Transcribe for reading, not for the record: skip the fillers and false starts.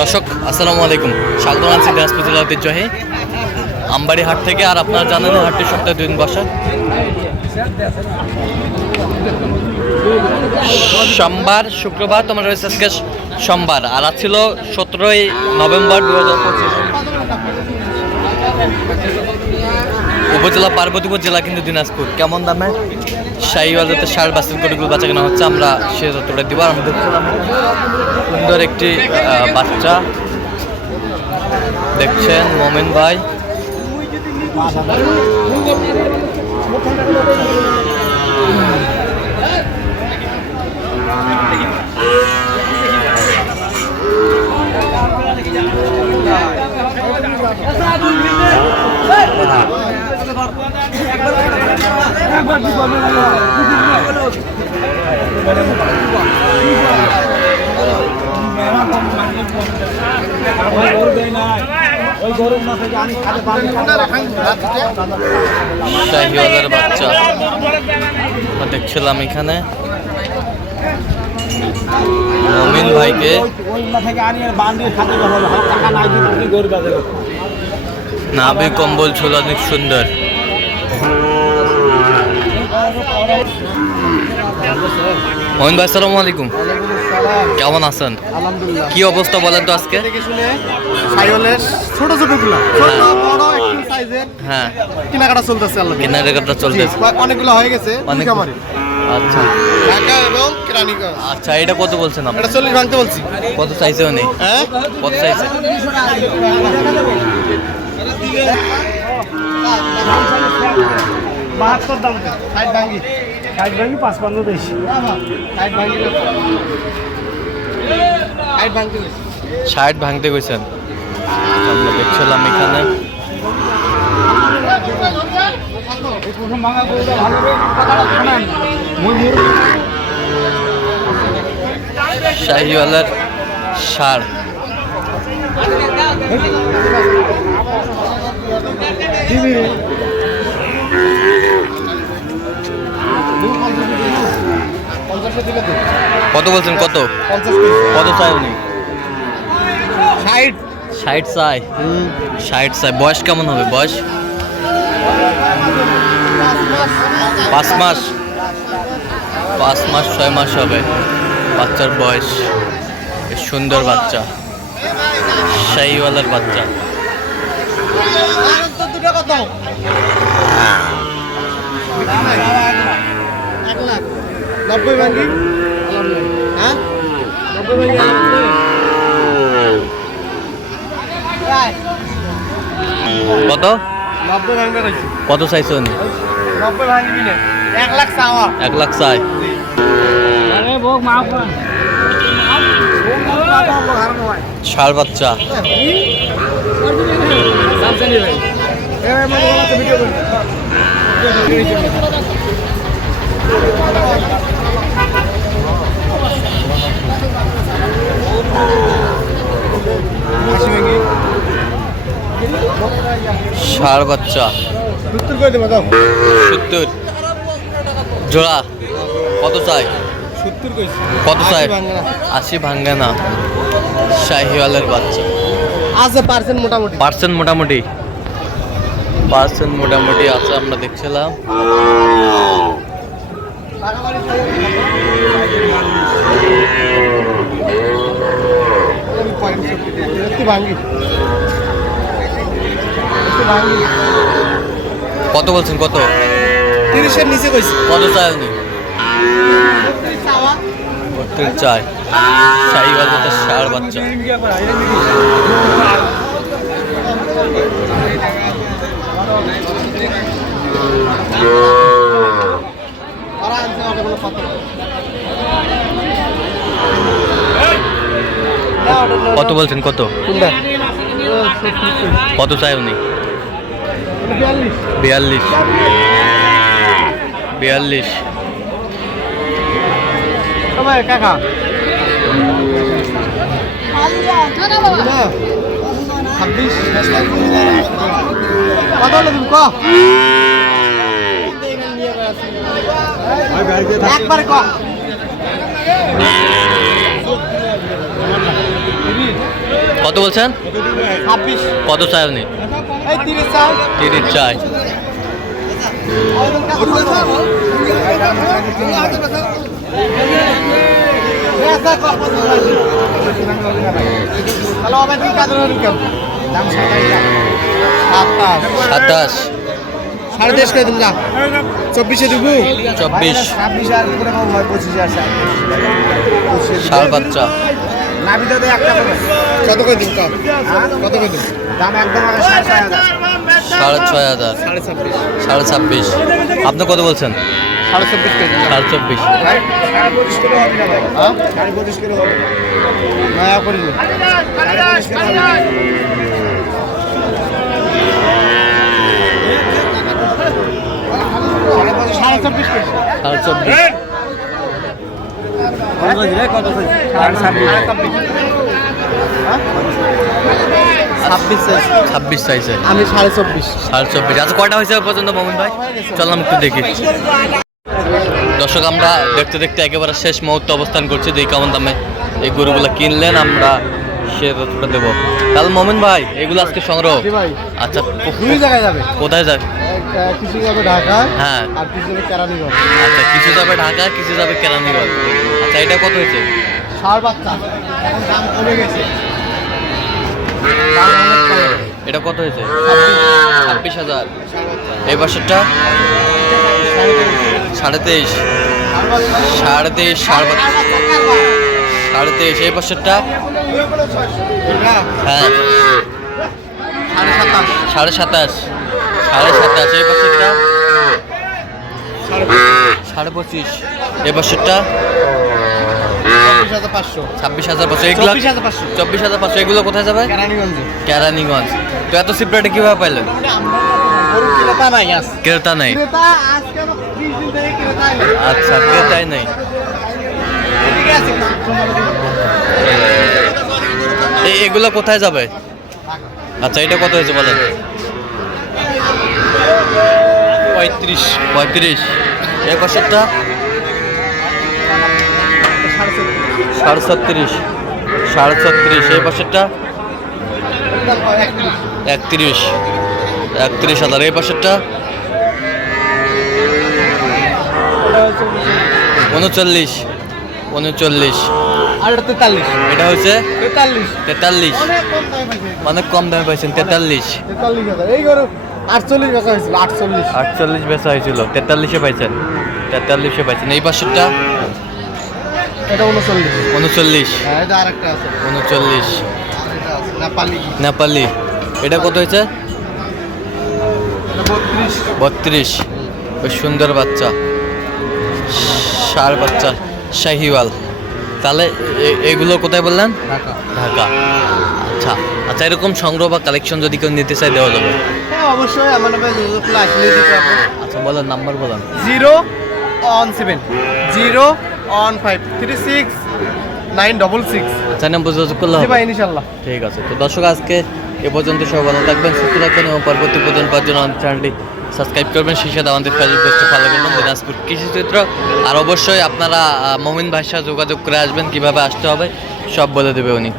দর্শক আসসালামু আলাইকুম, স্বাগত জানাচ্ছি দিনাজপুর জেলার ঐতিহ্যবাহী আমবাড়ি হাট থেকে। আর আপনারা জানেন হাটটি সপ্তাহে 2 দিন বসে, সোমবার শুক্রবার। তোমার রয়েছে আজকে সোমবার, আর আজ ছিল 17ই নভেম্বর 2025। উপজেলা পার্বতীপুর জেলা কিন্তু দিনাজপুর। কেমন দামে শাহিওয়ালতে ষাঁড় বাছুর গরুগুলো বাচ্চা কেনা হচ্ছে আমরা সে ততটা দিব। আর আমি দেখছিলাম সুন্দর একটি বাচ্চা, দেখছেন মোমিন ভাই। শাহিওয়ালের বাচ্চা দেখছিলাম এখানে মমিন ভাইকে। নাভি কম্বল ছিল অনেক সুন্দর। মমিন ভাই আসসালামু আলাইকুম, কেমন আছেন? কি অবস্থা বলেন তো আজকে? ছোট ছোট গুলা বড় একটু সাইজের, হ্যাঁ কেনাকাটা চলতেছে। কেনাকাটা চলতেছে, অনেকগুলো হয়ে গেছে। আচ্ছা ঢাকা এবং কেরানীগঞ্জ। আচ্ছা, এটা কত বলছেন আপনি? এটা 40 ভাঙতে বলছি। কত চাইছেও নেই? হ্যাঁ কত চাইছে? 72 দাম। 60 ভাঙি 55 বেশি। 60 ভাঙি 60 ভাঙতে গেছেন। আমরা দেখছিলাম এখানে শাহিওয়ালের ষাঁড়। কত বলছেন? কত কত চাই উনি? 60 চাই। 60 চাই। বয়স কেমন হবে? বয়স 5 মাস 6 মাস হবে বাচ্চার বয়স। সুন্দর বাচ্চা, শাহিওয়ালের বাচ্চা। কত কত চাইছো? 1 লাখ চাওয়া। 1 লাখ চাই। ষাঁড় বাচ্চা। ষাঁড় বাচ্চা 70 জোড়া। কত চাই? 70 কইছি। কত চাই? 80 ভাঙ্গে না। শাহিওয়ালের বাচ্চা আছে পার্সেন্ট মোটামুটি। পার্সেন্ট মোটামুটি আছে। আমরা দেখছিলাম কত বলছেন? কত? 30-এর নিচে কইছি। কত চাই উনি? 32 চাই। শাহিওয়াল বাচ্চা, ষাঁড় বাচ্চা। কত বলছেন? কত কত চাই উনি? 42 কাকা কত হলো তুমি কো? একবার কো। কত বলছেন? 26 কত চাই উনি? এই 30 চাই 30 চাই। হ্যালো ভাই তুমি কাদের রকম দাম 27 সাড়ে 10 করে দিন না 24 এ দেব 24 26 আর করে কম হয় 25 আছে ষাঁড় বাচ্চা নাবিতে তো একটা করে কত করে দিন কম কত করে দিন দাম একদম 6,500 26,500 আপনি কত বলছেন? 24 করে দিন 24 ভাই 25 করে হবে না ভাই হ্যাঁ 25 করে হবে নয়া করে দিন 25 করে হবে সাড়ে 24 করে 24 26 চাইছে আমি 24.5 24.5 আচ্ছা কয়টা হয়েছে পর্যন্ত মোমিন ভাই? চললাম একটু দেখি। দর্শক আমরা দেখতে দেখতে একেবারে শেষ মুহূর্তে অবস্থান করছি যে কেমন দামে এই গরুগুলো কিনলেন আমরা সে তথ্যটা দেবো। তাহলে মোমিন ভাই এগুলো আজকে সংগ্রহ। ভাই আচ্ছা দুই জায়গায় যাবে কোথায় যাবে? কিছু যাবে ঢাকা হ্যাঁ আর কিছু যাবে কেরানীগঞ্জ আচ্ছা কিছু যাবে ঢাকা কিছু যাবে কেরানীগঞ্জ। আচ্ছা এটা কত হয়েছে? ষাঁড় বাচ্চা এখন দাম কমে গেছে এটা কত হয়েছে? 26,000। এই বছরটা 23.5 23.5 এই বছরটা হ্যাঁ 27.5 এই বছরটা 25.5 এই বছরটা 26,500 এগুলো 24,500 এগুলো কোথায় যাবে? কেরানীগঞ্জে কেরানীগঞ্জ। তো এত সিপ্রেটে কিভাবে পাইলেন? গরু ক্রেতা নাই আজ ক্রেতা নেই। ক্রেতা আজকে 20 দিন থেকে ক্রেতাই নেই আচ্ছা ক্রেতাই নেই। এদিকে আছে এগুলো কোথায় যাবে? আচ্ছা এটা কত হয়েছে বলেন? 35 এই বছরটা 37.5 এই বছরটা 31,000 এই বছরটা 39 আর 43 এটা হচ্ছে 43 43 অনেক কম দামে পাইছেন 43 43,000 এই গরু 48 বেচা হয়েছিল 48 বেচা হয়েছিল 43-এ পাইছেন 43-এ পাইছেন এই পাশেরটা এটা 39 39 হ্যাঁ এটা আরেকটা আছে 39 এটা আছে নেপালি নেপালি এটা কত হয়েছে? এটা 32 32 বেশ সুন্দর বাচ্চা ষাঁড় বাচ্চা শাহিওয়াল। তাহলে এগুলো কোথায় বললেন? ঢাকা ঢাকা। আচ্ছা আচ্ছা এরকম সংগ্রহ বা কালেকশন যদি কেউ নিতে চাই দেওয়া যাবে? হ্যাঁ অবশ্যই আমার নামে যোগাযোগ করলে আসলে দিতে পারবো আচ্ছা বলেন নাম্বার বলেন। 017 015 36 966 আচ্ছা নাম্বার যোগাযোগ করলে জি হবে? ভাই ইনশাআল্লাহ। ঠিক আছে। তো দর্শক আজকে এ পর্যন্ত সব ভালো থাকবেন সুস্থ থাকবেন এবং পরবর্তী পর্যন্ত পাওয়ার জন্য আমাদের চ্যানেলটি সাবস্ক্রাইব করবেন সেই সাথে আমাদের ফেসবুক পেজটি ফলো করবেন দিনাজপুর কৃষিচিত্র। আর অবশ্যই আপনারা মমিন ভাইয়ের সাথে যোগাযোগ করে আসবেন, কীভাবে আসতে হবে সব বলে দেবে উনি।